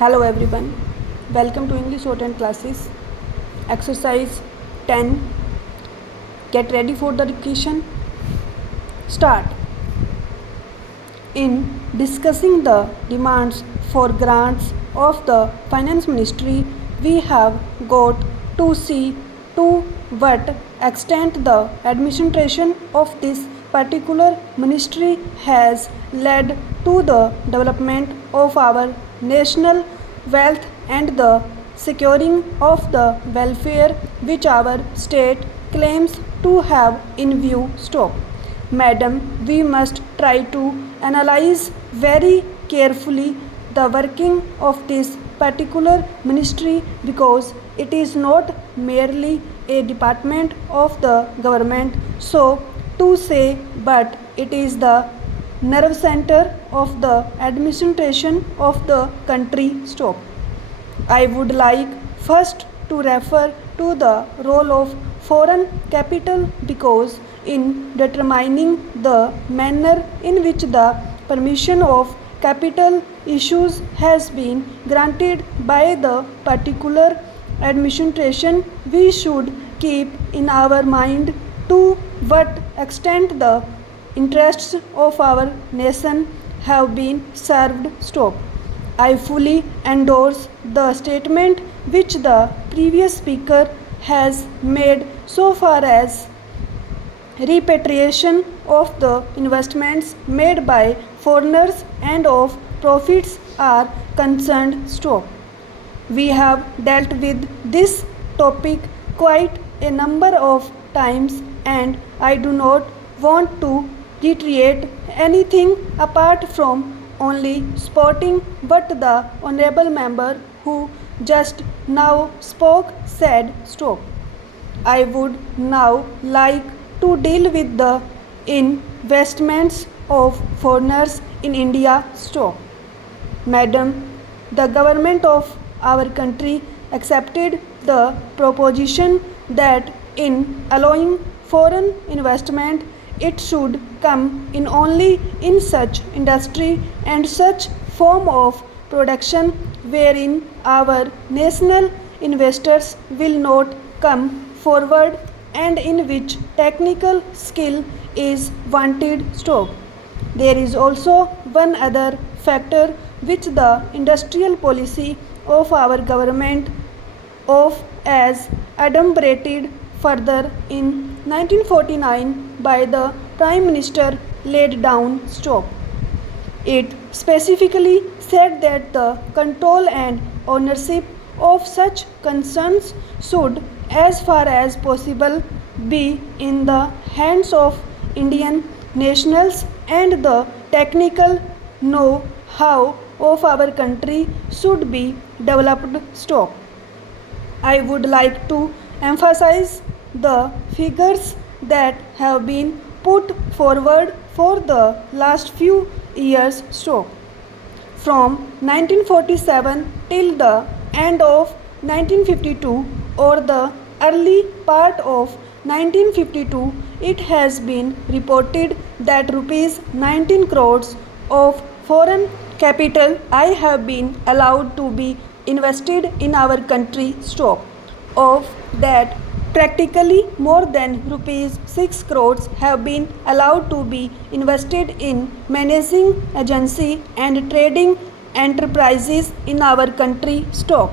Hello everyone, welcome to English Shorthand classes. Exercise 10. Get ready for the dictation. Start. In discussing the demands for grants of the Finance Ministry, we have got to see to what extent the administration of this particular ministry has led to the development of our national wealth and the securing of the welfare which our state claims to have in view. Stop. Madam, we must try to analyze very carefully the working of this particular ministry because it is not merely a department of the government, so to say, but it is the nerve center of the administration of the country. Stop. I would like first to refer to the role of foreign capital because in determining the manner in which the permission of capital issues has been granted by the particular administration, we should keep in our mind to what extent the interests of our nation have been served. Stop. I fully endorse the statement which the previous speaker has made so far as repatriation of the investments made by foreigners and of profits are concerned. Stop. We have dealt with this topic quite a number of times and I do not want to reiterate anything apart from only spotting what the honorable member who just now spoke said. Stop. I would now like to deal with the investments of foreigners in India. Stop. Madam, the government of our country accepted the proposition that in allowing foreign investment it should come in only in such industry and such form of production wherein our national investors will not come forward and in which technical skill is wanted. Stop. There is also one other factor which the industrial policy of our government of as adumbrated further in 1949 by the Prime Minister laid down. Stop. It specifically said that the control and ownership of such concerns should, as far as possible, be in the hands of Indian nationals and the technical know-how of our country should be developed. Stop. I would like to emphasize the figures that have been put forward for the last few years. Stop. From 1947 till the end of 1952 or the early part of 1952, it has been reported that rupees 19 crores of foreign capital I have been allowed to be invested in our country. Stop. Of that, practically more than rupees 6 crores have been allowed to be invested in managing agency and trading enterprises in our country. Stop.